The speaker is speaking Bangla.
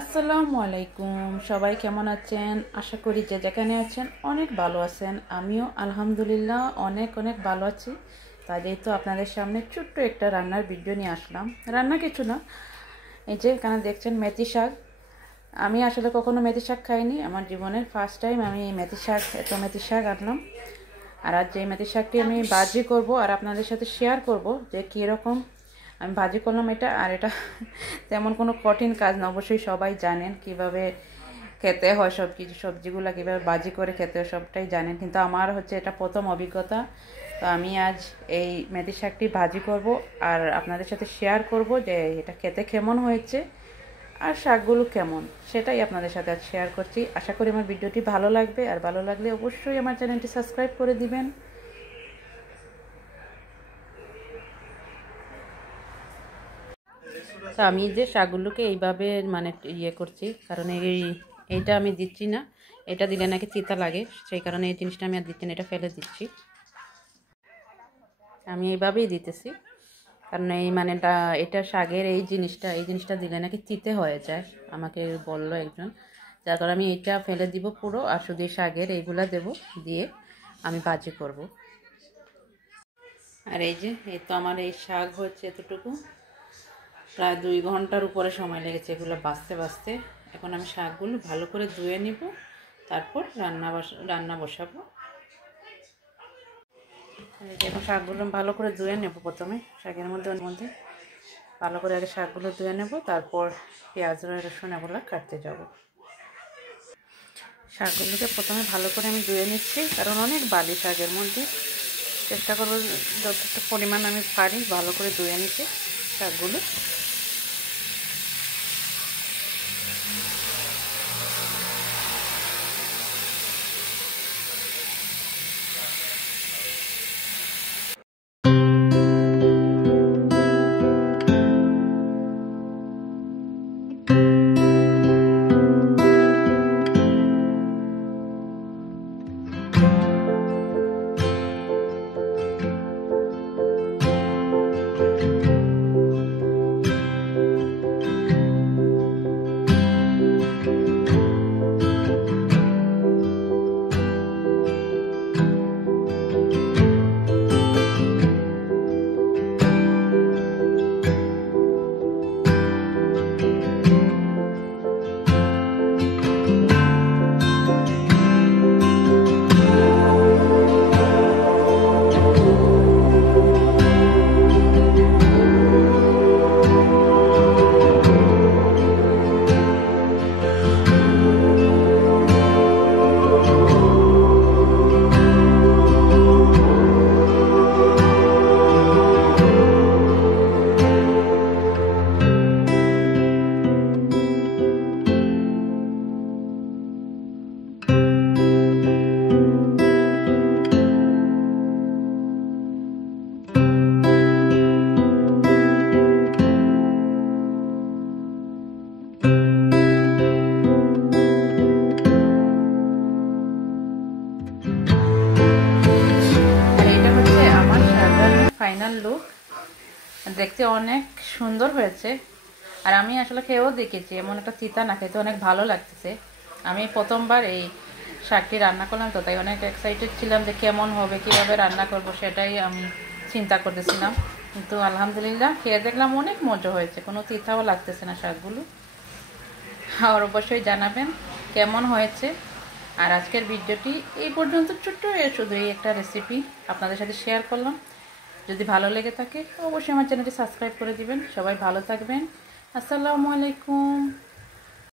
আসসালামু আলাইকুম, সবাই কেমন আছেন? আশা করি যে যেখানে আছেন অনেক ভালো আছেন। আমিও আলহামদুলিল্লাহ অনেক অনেক ভালো আছি। তাই যেহেতু আপনাদের সামনে ছোট্ট একটা রান্নার ভিডিও নিয়ে আসলাম। রান্না কিছু না, এই যে এখানে দেখছেন মেথি শাক। আমি আসলে কখনো মেথি শাক খাইনি, আমার জীবনের ফার্স্ট টাইম আমি মেথি শাক আনলাম। আর আজ এই মেথি শাকটি আমি ভাজি করব আর আপনাদের সাথে শেয়ার করব যে কীরকম আমি ভাজি করলাম এটা। আর এটা তেমন কোনো কঠিন কাজ না, অবশ্যই সবাই জানেন কিভাবে খেতে হয়, সব কিছু সবজিগুলো কীভাবে ভাজি করে খেতে হয় সবটাই জানেন, কিন্তু আমার হচ্ছে এটা প্রথম অভিজ্ঞতা। তো আমি আজ এই মেথি শাকটি ভাজি করব আর আপনাদের সাথে শেয়ার করব যে এটা খেতে কেমন হয়েছে আর শাকগুলো কেমন, সেটাই আপনাদের সাথে আজ শেয়ার করছি। আশা করি আমার ভিডিওটি ভালো লাগবে, আর ভালো লাগলে অবশ্যই আমার চ্যানেলটি সাবস্ক্রাইব করে দিবেন। তো আমি যে শাকগুলোকে এইভাবে মানে করছি, কারণ এইটা আমি দিচ্ছি না, এটা দিলে নাকি তিতা লাগে, সেই কারণে এই জিনিসটা আমি আর দিচ্ছি না, এটা ফেলে দিচ্ছি। আমি এইভাবেই দিতেছি, কারণ এই মানে এটা শাকের এই জিনিসটা দিলে নাকি তিতে হয়ে যায়, আমাকে বললো একজন। যার কারণে আমি এটা ফেলে দিব পুরো, আর শুধু শাকের এইগুলা দেব, দিয়ে আমি ভাজি করব। আর এই তো আমার এই শাক হচ্ছে এতটুকু, প্রায় 2 ঘন্টার উপরে সময় লেগেছে এগুলো বাছতে। এখন আমি শাকগুলো ভালো করে ধুয়ে নিব, তারপর রান্না বসাবো। এখন শাকগুলো ভালো করে ধুয়ে নেব, প্রথমে শাকের মধ্যে ভালো করে আগে শাকগুলো ধুয়ে নেব, তারপর পেঁয়াজ রসুন এগুলো কাটতে যাব। শাকগুলোকে প্রথমে ভালো করে আমি ধুয়ে নিচ্ছি, কারণ অনেক বালি শাকের মধ্যে। চেষ্টা করবো যতটা পরিমাণ আমি পারি ভালো করে ধুয়ে নিতে শাকগুলো। ফাইনাল লুক দেখতে অনেক সুন্দর হয়েছে। আর আমি আসলে খেয়েও দেখেছি, এমন একটা তিতা না, খেতে অনেক ভালো লাগতেছে। আমি প্রথমবার এই শাকটি রান্না করলাম, তো তাই অনেক এক্সাইটেড ছিলাম যে কেমন হবে, কিভাবে রান্না করব সেটাই আমি চিন্তা করতেছিলাম। কিন্তু আলহামদুলিল্লাহ খেয়ে দেখলাম অনেক মজা হয়েছে, কোনো তিতাও লাগতেছে না শাকগুলো। আর অবশ্যই জানাবেন কেমন হয়েছে। আর আজকের ভিডিওটি এই পর্যন্ত, ছোট্ট শুধু এই একটা রেসিপি আপনাদের সাথে শেয়ার করলাম। যদি ভালো লেগে থাকে অবশ্যই আমার চ্যানেলটি সাবস্ক্রাইব করে দিবেন। সবাই ভালো থাকবেন। আসসালামু আলাইকুম।